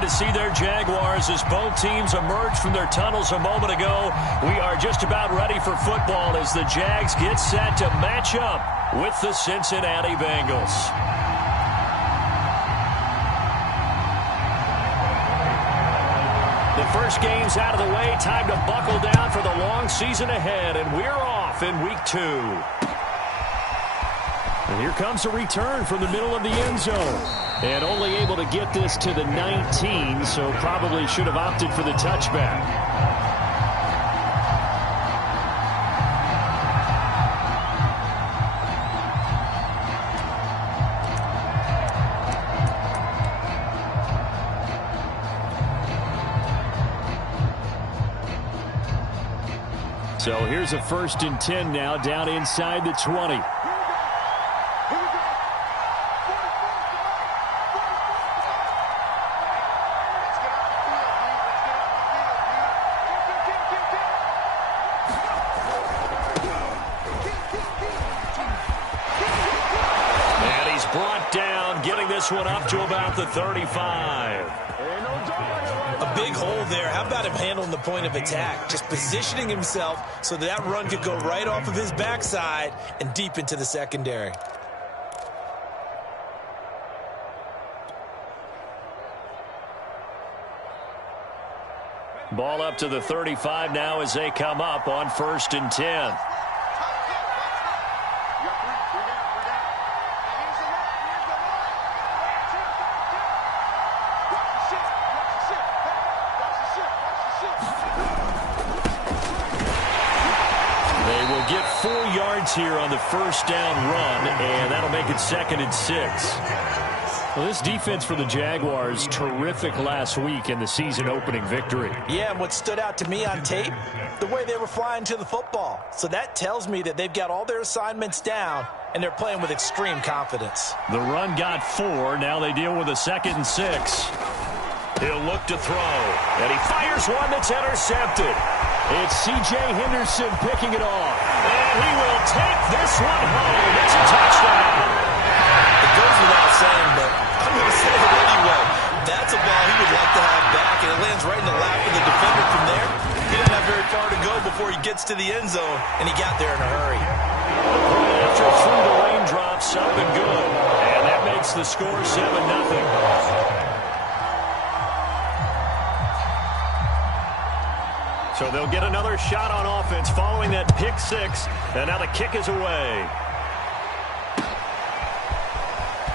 excited to see their Jaguars as both teams emerge from their tunnels a moment ago. We are just about ready for football as the Jags get set to match up with the Cincinnati Bengals. The first game's out of the way. Time to buckle down for the long season ahead, and we're off in week 2. And here comes a return from the middle of the end zone. And only able to get this to the 19, so probably should have opted for the touchback. So here's a 1st and 10 now, down inside the 20. One up to about the 35. A big hole there. How about him handling the point of attack? Just positioning himself so that run could go right off of his backside and deep into the secondary. Ball up to the 35 now as they come up on 1st and 10. Here on the 1st down run, and that'll make it 2nd and 6. Well, this defense for the Jaguars, terrific last week in the season-opening victory. Yeah, and what stood out to me on tape, the way they were flying to the football. So that tells me that they've got all their assignments down, and they're playing with extreme confidence. The run got 4. Now they deal with a 2nd and 6. He'll look to throw, and he fires one that's intercepted. It's C.J. Henderson picking it off. And he will take this one home. It's a touchdown. It goes without saying, but I'm going to say it anyway. That's a ball he would like to have back, and it lands right in the lap of the defender from there. He doesn't have very far to go before he gets to the end zone, and he got there in a hurry. After through the raindrops, up and good. And that makes the score 7-0. So they'll get another shot on offense following that pick 6. And now the kick is away.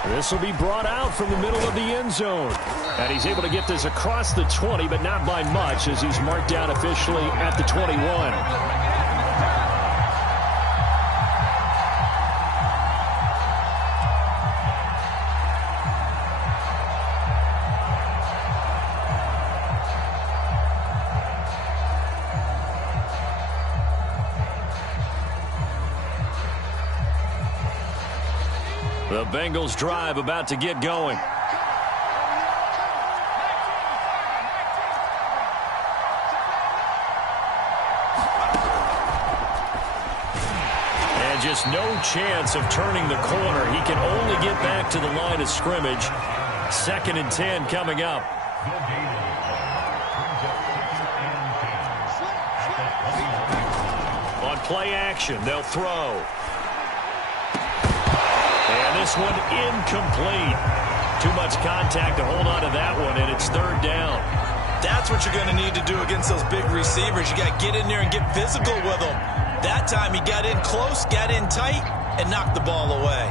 This will be brought out from the middle of the end zone. And he's able to get this across the 20, but not by much as he's marked down officially at the 21. The Bengals drive about to get going. And just no chance of turning the corner. He can only get back to the line of scrimmage. 2nd and 10 coming up. On play action, they'll throw. And this one incomplete. Too much contact to hold on to that one, and it's 3rd down. That's what you're going to need to do against those big receivers. You got to get in there and get physical with them. That time he got in close, got in tight, and knocked the ball away.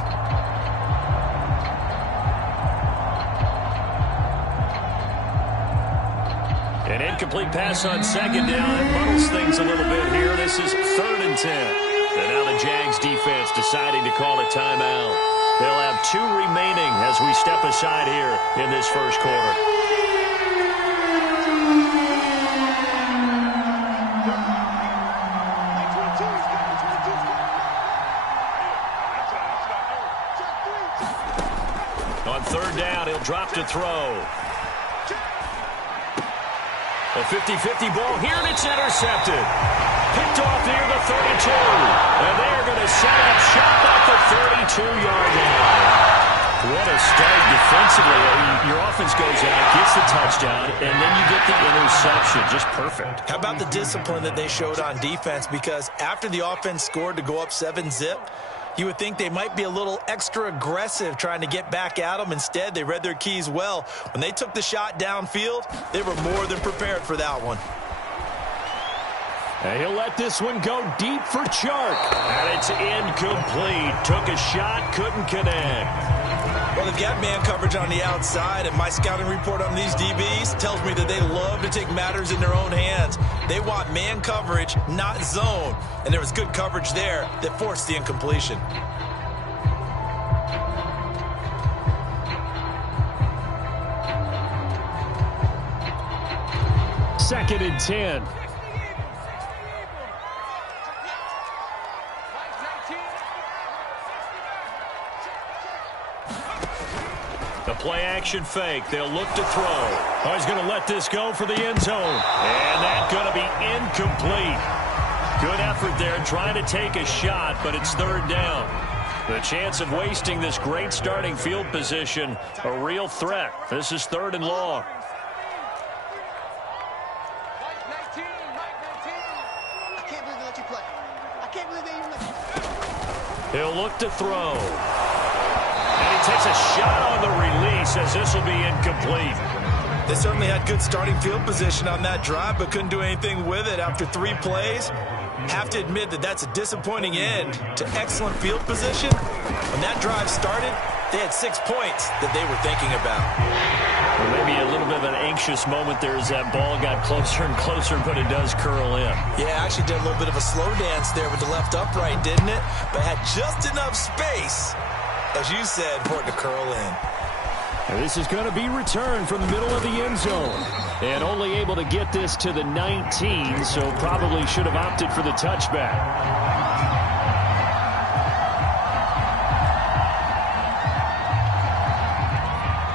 An incomplete pass on 2nd down. That muddles things a little bit here. This is 3rd and 10. And now the Jags defense deciding to call a timeout. They'll have 2 remaining as we step aside here in this first quarter. On 3rd down, he'll drop to throw. A 50-50 ball here, and it's intercepted. Picked off near the 32. And they're going to set up shop at the 32-yard line. What a start defensively. Your offense goes out, gets the touchdown, and then you get the interception. Just perfect. How about the discipline that they showed on defense? Because after the offense scored to go up 7-zip, you would think they might be a little extra aggressive trying to get back at them. Instead, they read their keys well. When they took the shot downfield, they were more than prepared for that one. And he'll let this one go deep for Chark. And it's incomplete. Took a shot, couldn't connect. Well, they've got man coverage on the outside, and my scouting report on these DBs tells me that they love to take matters in their own hands. They want man coverage, not zone. And there was good coverage there that forced the incompletion. Second and 10. The play-action fake. They'll look to throw. Oh, he's going to let this go for the end zone. And that's going to be incomplete. Good effort there trying to take a shot, but it's third down. The chance of wasting this great starting field position, a real threat. This is third and long. He'll look to throw. And he takes a shot on the release as this will be incomplete. They certainly had good starting field position on that drive, but couldn't do anything with it after 3 plays. Have to admit that that's a disappointing end to excellent field position. When that drive started, they had 6 points that they were thinking about. Well, maybe a little bit of an anxious moment there as that ball got closer and closer, but it does curl in. Yeah, actually did a little bit of a slow dance there with the left upright, didn't it? But had just enough space, as you said, for it to curl in. And this is going to be returned from the middle of the end zone. And only able to get this to the 19, so probably should have opted for the touchback.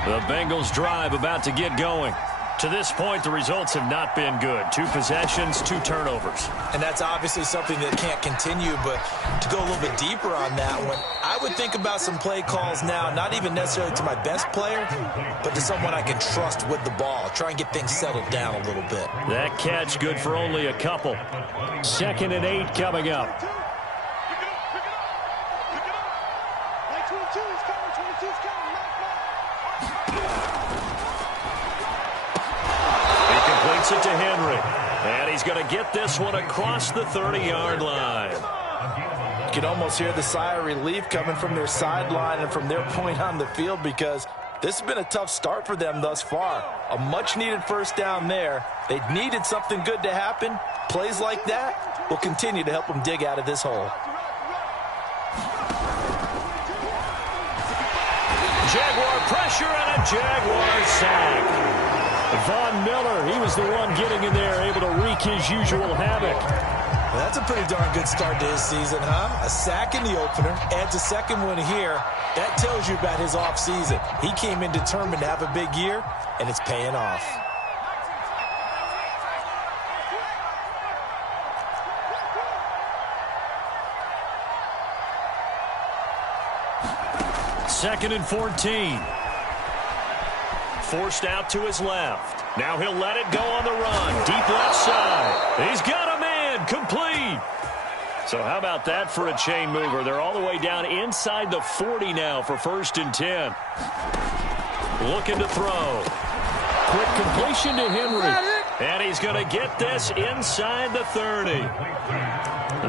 The Bengals drive about to get going. To this point, the results have not been good. 2 possessions, 2 turnovers. And that's obviously something that can't continue, but to go a little bit deeper on that one, I would think about some play calls now, not even necessarily to my best player, but to someone I can trust with the ball. Try and get things settled down a little bit. That catch good for only a couple. 2nd and 8 coming up. It to Henry, and he's going to get this one across the 30-yard line. You can almost hear the sigh of relief coming from their sideline and from their point on the field, because this has been a tough start for them thus far. A much-needed first down there. They needed something good to happen. Plays like that will continue to help them dig out of this hole. Jaguar pressure and a Jaguar sack. Von Miller, he was the one getting in there, able to wreak his usual havoc. Well, that's a pretty darn good start to his season, huh? A sack in the opener, adds a second one here. That tells you about his offseason. He came in determined to have a big year, and it's paying off. Second and 14. Forced out to his left. Now he'll let it go on the run. Deep left side. He's got a man. Complete. So how about that for a chain mover? They're all the way down inside the 40 now for 1st and 10. Looking to throw. Quick completion to Henry. And he's going to get this inside the 30.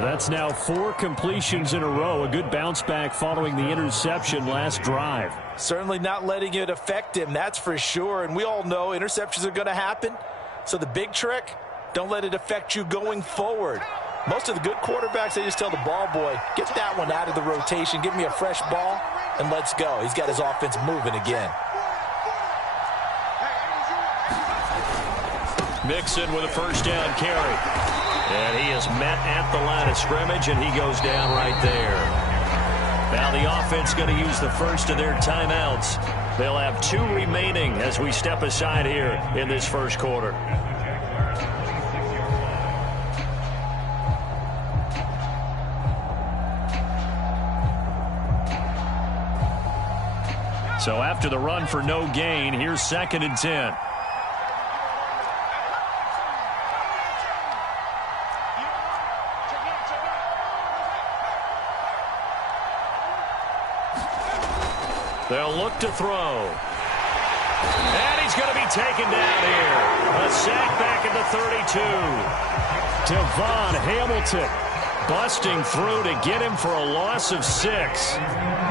That's now 4 completions in a row. A good bounce back following the interception last drive. Certainly not letting it affect him, that's for sure. And we all know interceptions are going to happen. So the big trick, don't let it affect you going forward. Most of the good quarterbacks, they just tell the ball boy, get that one out of the rotation, give me a fresh ball, and let's go. He's got his offense moving again. Mixon with a first down carry. And he is met at the line of scrimmage, and he goes down right there. Now the offense going to use the first of their timeouts. They'll have 2 remaining as we step aside here in this first quarter. So after the run for no gain, here's 2nd and 10. They'll look to throw. And he's going to be taken down here. A sack back at the 32. Devon Hamilton busting through to get him for a loss of 6.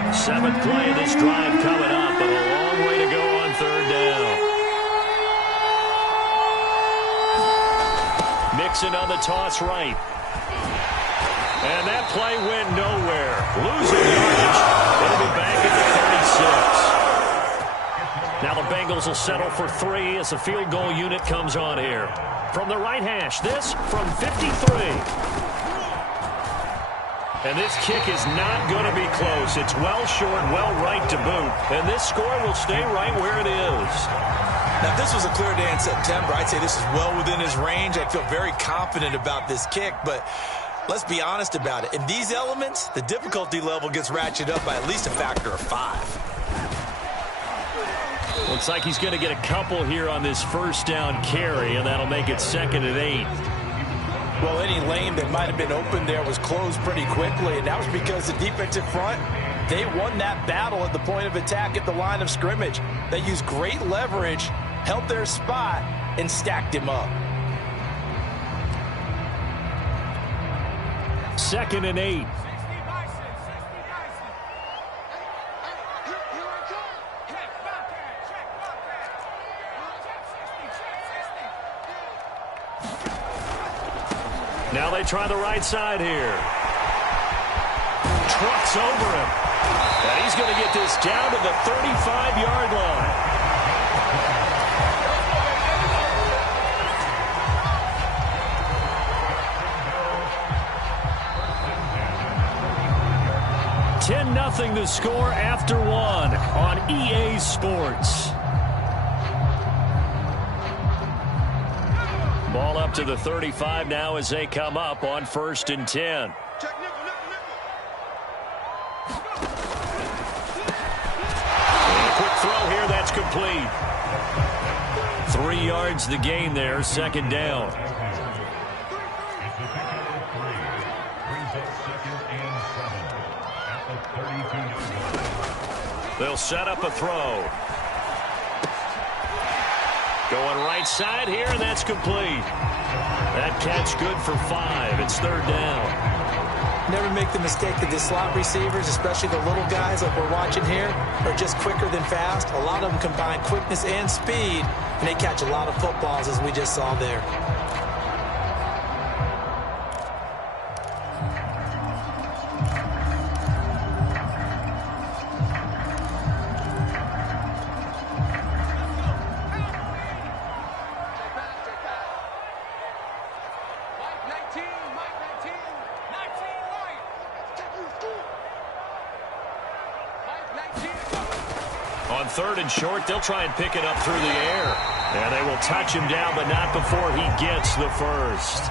7th play of this drive coming up, but a long way to go on 3rd down. Mixon on the toss right. And that play went nowhere. Losing yardage. It'll be back at the 36. Now the Bengals will settle for 3 as the field goal unit comes on here. From the right hash, this from 53. And this kick is not going to be close. It's well short, well right to boot. And this score will stay right where it is. Now, if this was a clear day in September, I'd say this is well within his range. I feel very confident about this kick, but let's be honest about it. In these elements, the difficulty level gets ratcheted up by at least a factor of 5. Looks like he's going to get a couple here on this 1st down carry, and that'll make it 2nd and 8. Well, any lane that might have been open there was closed pretty quickly, and that was because the defensive front, they won that battle at the point of attack at the line of scrimmage. They used great leverage, held their spot, and stacked him up. 2nd and 8. Now they try the right side here. Trucks over him. And he's going to get this down to the 35-yard line. Nothing to score after 1 on EA Sports. Ball up to the 35 now as they come up on 1st and 10. And a quick throw here, that's complete. 3 yards the gain there, 2nd down. They'll set up a throw. Going right side here, and that's complete. That catch good for 5. It's 3rd down. Never make the mistake that the slot receivers, especially the little guys like we're watching here, are just quicker than fast. A lot of them combine quickness and speed, and they catch a lot of footballs, as we just saw there. On 3rd and short, they'll try and pick it up through the air. And they will touch him down, but not before he gets the first.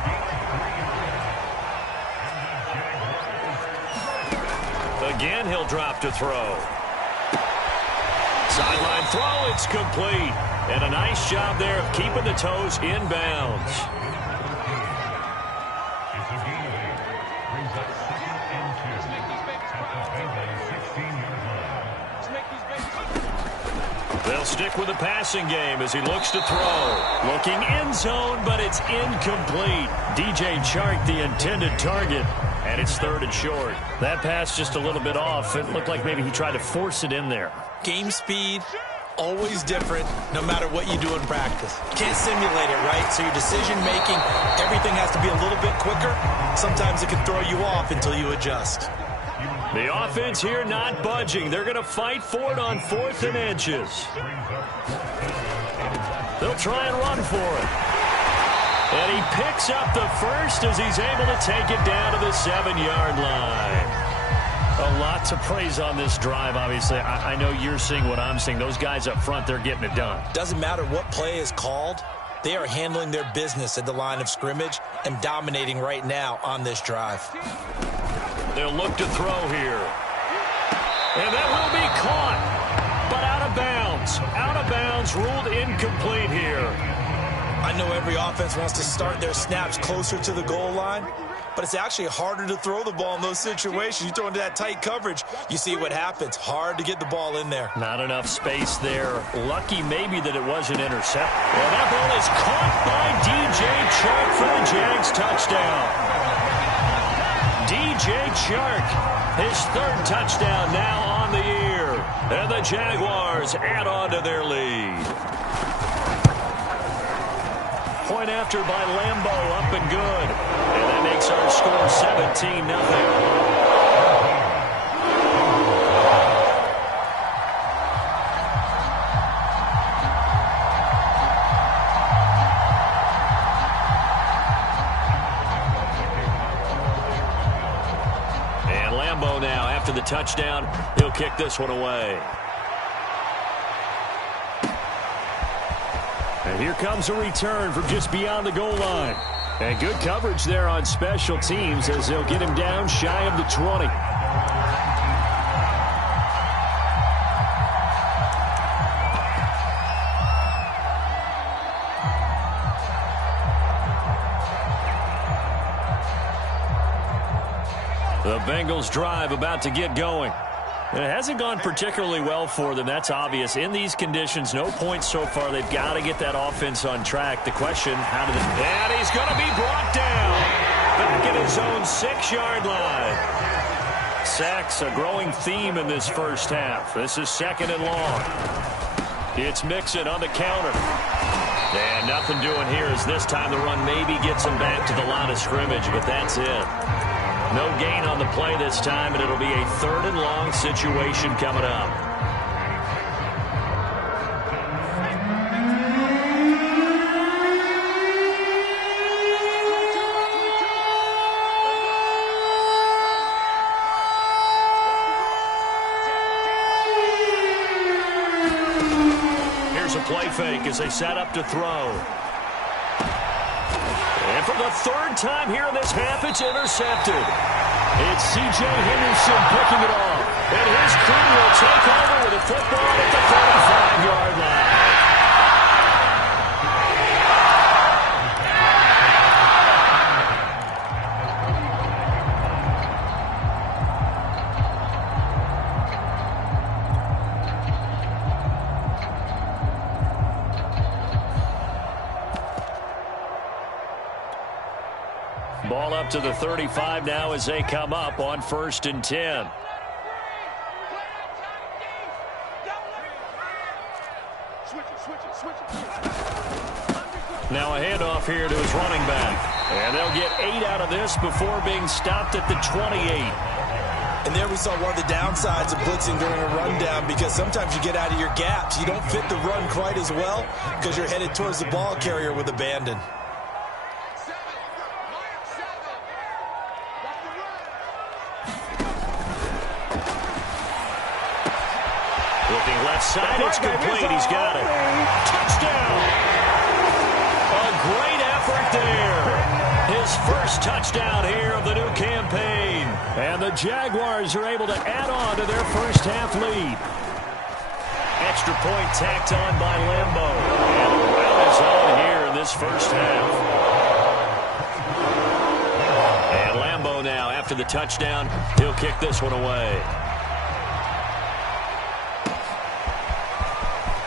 Again, he'll drop to throw. Sideline throw, it's complete. And a nice job there of keeping the toes in bounds. They'll stick with the passing game as he looks to throw. Looking end zone, but it's incomplete. DJ Chark, the intended target, and it's 3rd and short. That pass just a little bit off. It looked like maybe he tried to force it in there. Game speed, always different, no matter what you do in practice. You can't simulate it, right? So your decision-making, everything has to be a little bit quicker. Sometimes it can throw you off until you adjust. The offense here not budging. They're going to fight for it on 4th and inches. They'll try and run for it. And he picks up the first as he's able to take it down to the 7-yard line. A lot to praise on this drive, obviously. I know you're seeing what I'm seeing. Those guys up front, they're getting it done. Doesn't matter what play is called. They are handling their business at the line of scrimmage and dominating right now on this drive. They'll look to throw here. And that will be caught. But out is out of bounds, ruled incomplete here. I know every offense wants to start their snaps closer to the goal line, but it's actually harder to throw the ball in those situations. You throw into that tight coverage, you see what happens. Hard to get the ball in there. Not enough space there. Lucky maybe that it wasn't intercepted. Well, that ball is caught by DJ Chark for the Jags touchdown. DJ Chark, his third touchdown now on the year. And the Jaguars add on to their lead. Point after by Lambeau, up and good. And that makes our score 17-0. Now after the touchdown, he'll kick this one away. And here comes a return from just beyond the goal line. And good coverage there on special teams as they'll get him down shy of the 20. The Bengals drive about to get going. And it hasn't gone particularly well for them. That's obvious. In these conditions, no points so far. They've got to get that offense on track. The question, how do they... And he's going to be brought down. Back at his own 6-yard line. Sacks, a growing theme in this first half. This is second and long. It's Mixon on the counter. And nothing doing here as this time the run maybe gets him back to the line of scrimmage, but that's it. No gain on the play this time, and it'll be a third and long situation coming up. Here's a play fake as they set up to throw. And for the third time here in this half, it's intercepted. It's C.J. Henderson picking it off. And his crew will take over with a football at the 35-yard line. Ball up to the 35 now as they come up on 1st and 10. Now a handoff here to his running back. And they'll get 8 out of this before being stopped at the 28. And there we saw one of the downsides of blitzing during a rundown, because sometimes you get out of your gaps. You don't fit the run quite as well because you're headed towards the ball carrier with abandon. Looking left side, it's complete. He's got it. Touchdown! A great effort there. His first touchdown here of the new campaign. And the Jaguars are able to add on to their first half lead. Extra point tacked on by Lambeau. And the rout is on here in this first half. And Lambeau now, after the touchdown, he'll kick this one away.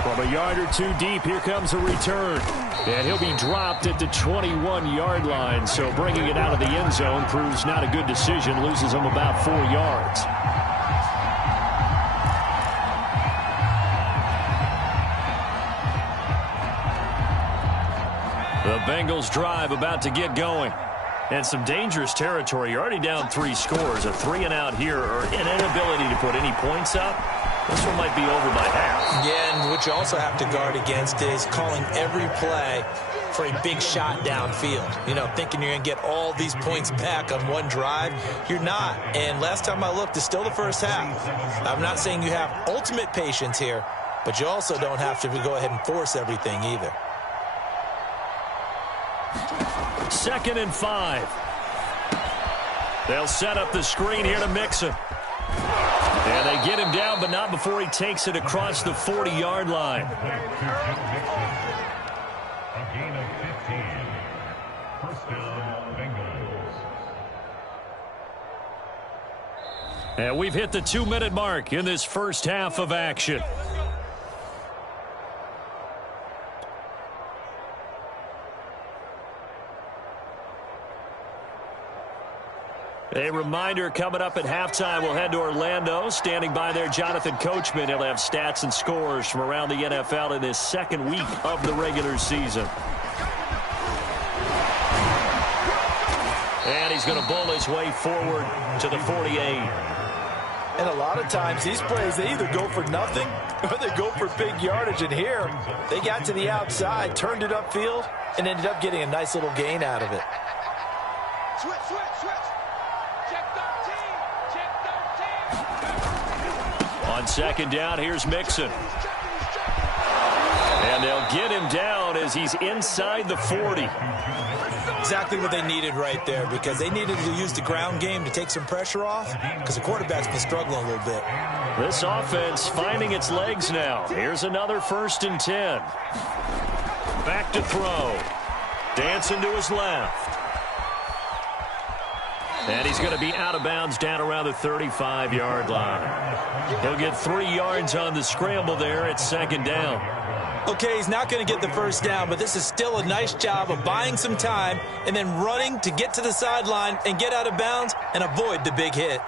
From a yard or two deep, here comes a return. And he'll be dropped at the 21-yard line. So bringing it out of the end zone proves not a good decision. Loses him about 4 yards. The Bengals drive about to get going. And some dangerous territory. You're already down 3 scores. A 3-and-out here, or an inability to put any points up. This one might be over by half. Yeah, and what you also have to guard against is calling every play for a big shot downfield. You know, thinking you're going to get all these points back on one drive. You're not. And last time I looked, it's still the first half. I'm not saying you have ultimate patience here, but you also don't have to go ahead and force everything either. 2nd and 5. They'll set up the screen here to Mixon. And they get him down, but not before he takes it across the 40-yard line. A gain of 15. First down, Bengals. And we've hit the 2-minute mark in this first half of action. A reminder, coming up at halftime, we'll head to Orlando. Standing by there, Jonathan Coachman. He'll have stats and scores from around the NFL in his second week of the regular season. And he's going to bull his way forward to the 48. And a lot of times, these plays, they either go for nothing or they go for big yardage. And here, they got to the outside, turned it upfield, and ended up getting a nice little gain out of it. Switch. Check 13. On second down, here's Mixon. And they'll get him down as he's inside the 40. Exactly what they needed right there, because they needed to use the ground game to take some pressure off, because the quarterback's been struggling a little bit. This offense finding its legs now. Here's another 1st and 10. Back to throw. Dancing to his left. And he's going to be out of bounds down around the 35-yard line. He'll get 3 yards on the scramble there at second down. Okay, he's not going to get the first down, but this is still a nice job of buying some time and then running to get to the sideline and get out of bounds and avoid the big hit.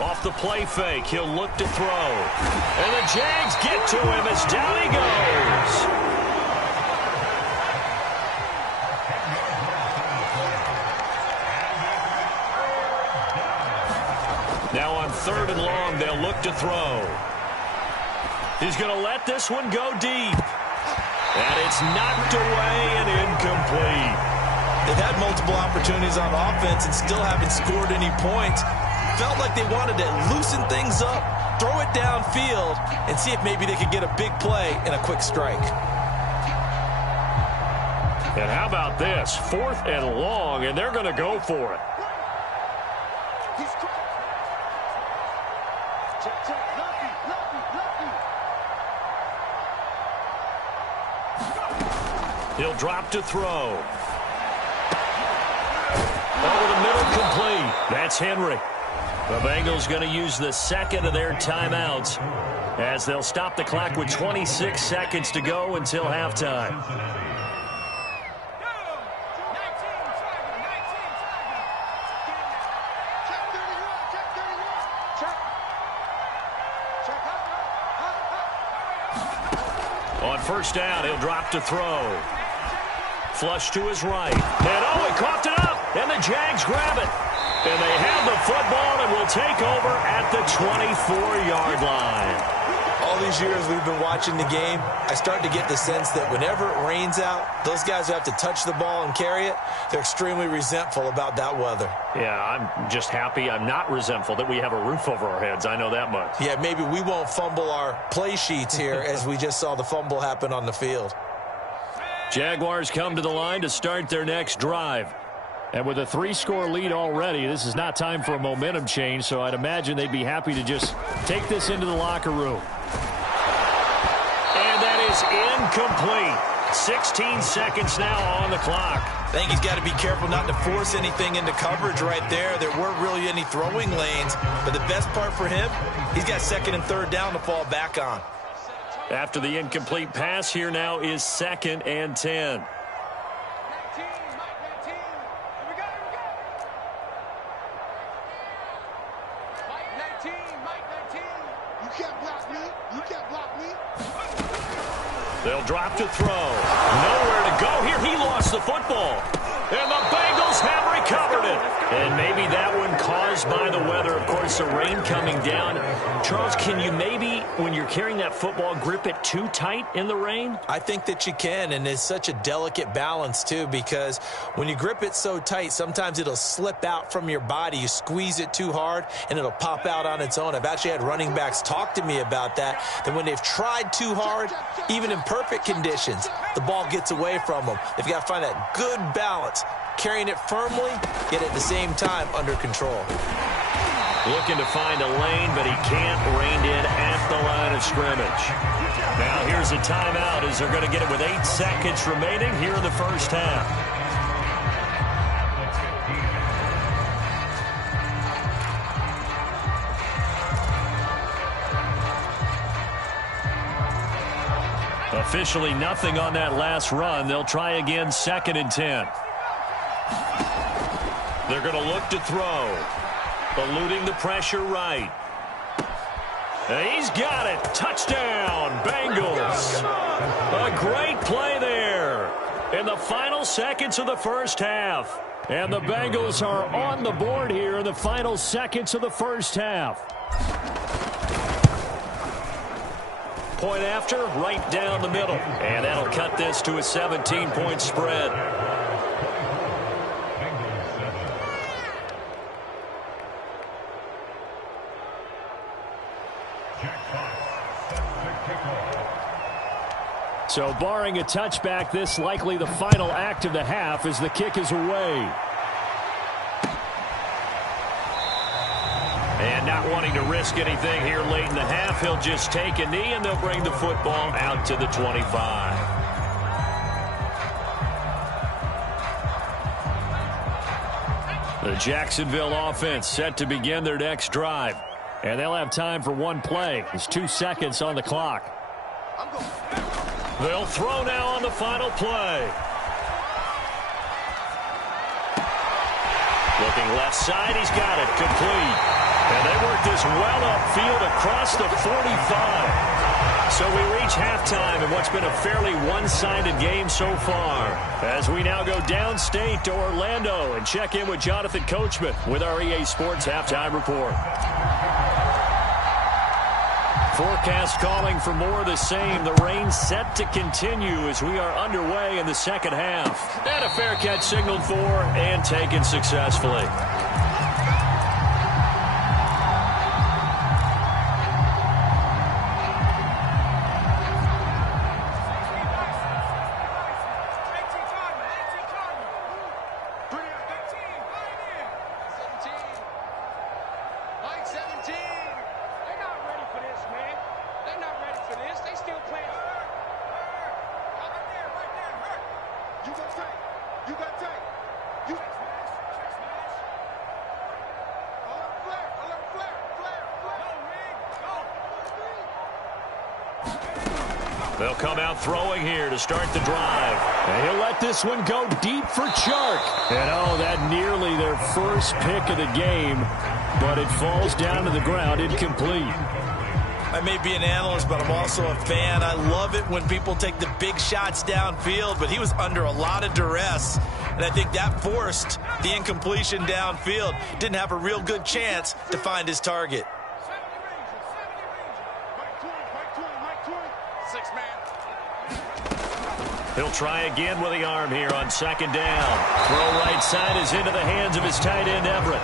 Off the play fake, he'll look to throw. And the Jags get to him as down he goes. Now on 3rd and long, they'll look to throw. He's going to let this one go deep. And it's knocked away and incomplete. They've had multiple opportunities on offense and still haven't scored any points. Felt like they wanted to loosen things up, throw it downfield, and see if maybe they could get a big play and a quick strike. And how about this? 4th and long, and they're going to go for it. He'll drop to throw. Over the middle, complete. That's Henry. The Bengals going to use the second of their timeouts as they'll stop the clock with 26 seconds to go until halftime. On 1st down, he'll drop to throw. Flush to his right. And oh, he coughed it up. And the Jags grab it. And they have the football and will take over at the 24-yard line. All these years we've been watching the game, I start to get the sense that whenever it rains out, those guys who have to touch the ball and carry it, they're extremely resentful about that weather. Yeah, I'm just happy I'm not resentful that we have a roof over our heads. I know that much. Yeah, maybe we won't fumble our play sheets here as we just saw the fumble happen on the field. Jaguars come to the line to start their next drive. And with a 3-score lead already, this is not time for a momentum change, so I'd imagine they'd be happy to just take this into the locker room. And that is incomplete. 16 seconds now on the clock. I think he's got to be careful not to force anything into coverage right there. There weren't really any throwing lanes, but the best part for him, he's got 2nd and 3rd down to fall back on. After the incomplete pass, here now is 2nd and 10. They'll drop to throw. Nowhere to go here. He lost the football. And the Bengals have covered it. And maybe that one caused by the weather. Of course, the rain coming down. Charles, can you maybe, when you're carrying that football, grip it too tight in the rain? I think that you can, and it's such a delicate balance, too, because when you grip it so tight, sometimes it'll slip out from your body. You squeeze it too hard, and it'll pop out on its own. I've actually had running backs talk to me about that when they've tried too hard, even in perfect conditions, the ball gets away from them. They've got to find that good balance, carrying it firmly, yet at the same time under control. Looking to find a lane, but he can't. Reined in at the line of scrimmage. Now here's a timeout as they're going to get it with 8 seconds remaining here in the first half. Officially nothing on that last run. They'll try again, 2nd and 10. They're going to look to throw. Eluding the pressure right. He's got it. Touchdown, Bengals. A great play there in the final seconds of the first half. And the Bengals are on the board here in the final seconds of the first half. Point after, right down the middle. And that'll cut this to a 17-point spread. So barring a touchback, this likely the final act of the half as the kick is away. And not wanting to risk anything here late in the half, he'll just take a knee and they'll bring the football out to the 25. The Jacksonville offense set to begin their next drive. And they'll have time for one play. There's 2 seconds on the clock. They'll throw now on the final play. Looking left side, he's got it, complete. And they work this well upfield across the 45. So we reach halftime in what's been a fairly one-sided game so far. As we now go downstate to Orlando and check in with Jonathan Coachman with our EA Sports Halftime Report. Forecast calling for more of the same. The rain set to continue as we are underway in the second half. And a fair catch signaled for and taken successfully. They'll come out throwing here to start the drive. And he'll let this one go deep for Chark. And oh, that nearly their first pick of the game, but it falls down to the ground incomplete. I may be an analyst, but I'm also a fan. I love it when people take the big shots downfield, but he was under a lot of duress. And I think that forced the incompletion downfield. Didn't have a real good chance to find his target. He'll try again with the arm here on second down. Throw right side is into the hands of his tight end, Everett.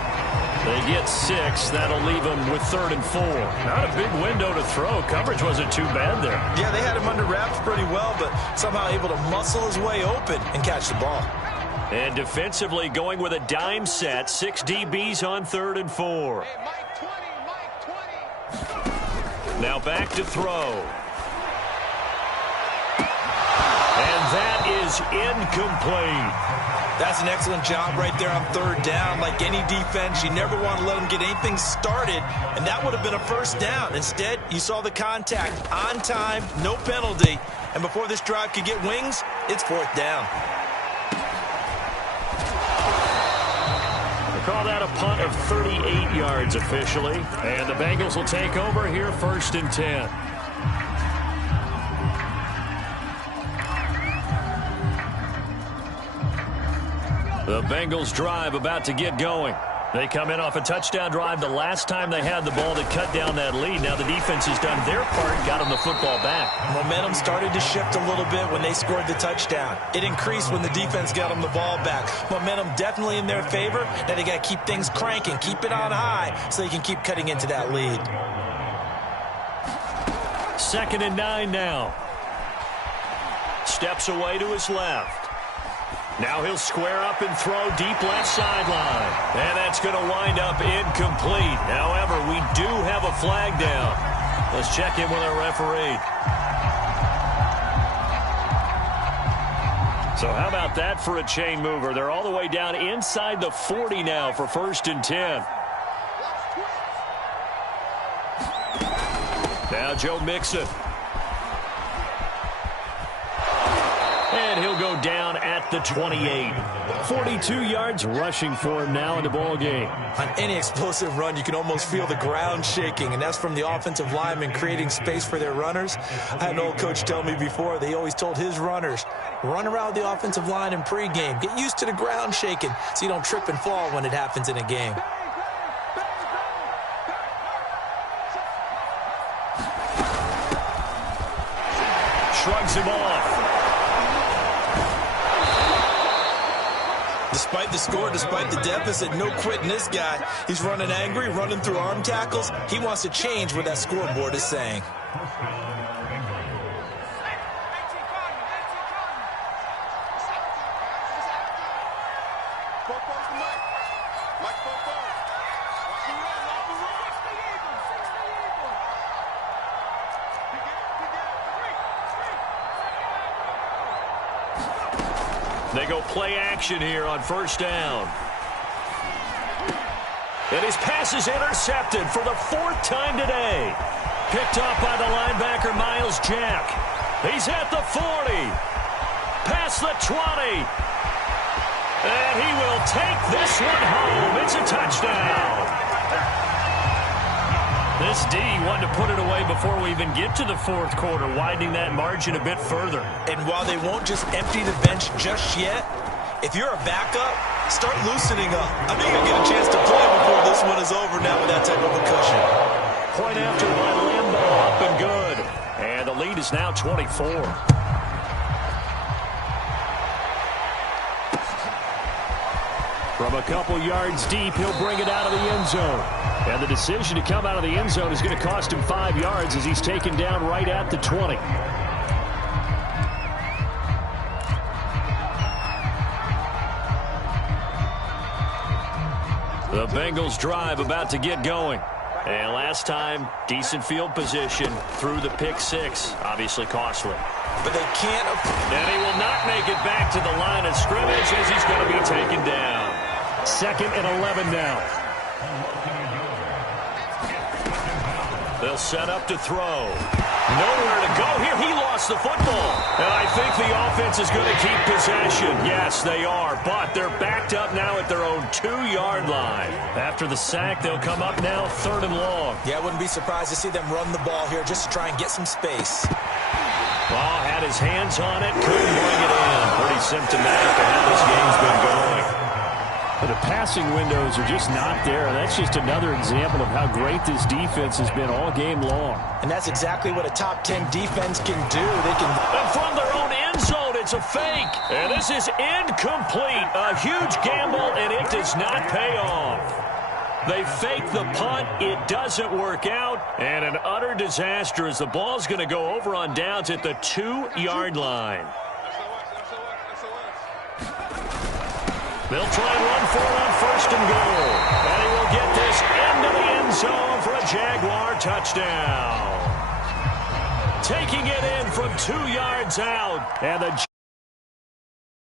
They get 6. That'll leave him with 3rd and 4. Not a big window to throw. Coverage wasn't too bad there. Yeah, they had him under wraps pretty well, but somehow able to muscle his way open and catch the ball. And defensively going with a dime set. 6 DBs on 3rd and 4. Hey, Mike 20, Mike 20. Now back to throw. And that is incomplete. That's an excellent job right there on 3rd down. Like any defense, you never want to let them get anything started, and that would have been a first down. Instead, you saw the contact on time, no penalty, and before this drive could get wings, it's 4th down. They call that a punt of 38 yards officially, and the Bengals will take over here 1st and 10. The Bengals drive about to get going. They come in off a touchdown drive the last time they had the ball to cut down that lead. Now the defense has done their part, got them the football back. Momentum started to shift a little bit when they scored the touchdown. It increased when the defense got them the ball back. Momentum definitely in their favor. Now they got to keep things cranking, keep it on high so they can keep cutting into that lead. 2nd and 9 now. Steps away to his left. Now he'll square up and throw deep left sideline. And that's going to wind up incomplete. However, we do have a flag down. Let's check in with our referee. So how about that for a chain mover? They're all the way down inside the 40 now for 1st and 10. Now Joe Mixon. And he'll go down at the 28. 42 yards rushing for him now in the ball game. On any explosive run, you can almost feel the ground shaking, and that's from the offensive linemen creating space for their runners. I had an old coach tell me before, they always told his runners, run around the offensive line in pregame. Get used to the ground shaking so you don't trip and fall when it happens in a game. Shrugs him off. Despite the score, despite the deficit, no quitting this guy. He's running angry, running through arm tackles. He wants to change what that scoreboard is saying. They go play action here on 1st down. And his pass is intercepted for the 4th time today. Picked up by the linebacker, Miles Jack. He's at the 40. Past the 20. And he will take this one home. It's a touchdown. This D wanted to put it away before we even get to the 4th quarter, widening that margin a bit further. And while they won't just empty the bench just yet, if you're a backup, start loosening up. I think you'll get a chance to play before this one is over now with that type of a cushion. Point after by Limbo, up and good. And the lead is now 24. From a couple yards deep, he'll bring it out of the end zone. And the decision to come out of the end zone is going to cost him 5 yards as he's taken down right at the 20. The Bengals drive about to get going. And last time, decent field position through the pick 6. Obviously costly. But they can't. And he will not make it back to the line of scrimmage as he's going to be taken down. 2nd and 11 now. They'll set up to throw. Nowhere to go here. He lost the football. And I think the offense is going to keep possession. Yes, they are. But they're backed up now at their own 2-yard line. After the sack, they'll come up now 3rd and long. Yeah, I wouldn't be surprised to see them run the ball here just to try and get some space. Ball had his hands on it. Couldn't bring it in. Pretty symptomatic of how this game's been going. But the passing windows are just not there. And that's just another example of how great this defense has been all game long. And that's exactly what a top 10 defense can do. They can. And from their own end zone, it's a fake. And this is incomplete. A huge gamble, and it does not pay off. They fake the punt. It doesn't work out. And an utter disaster as the ball's going to go over on downs at the 2-yard line. They'll try and run for it on 1st and goal. And he will get this into the end zone for a Jaguar touchdown. Taking it in from 2 yards out. And the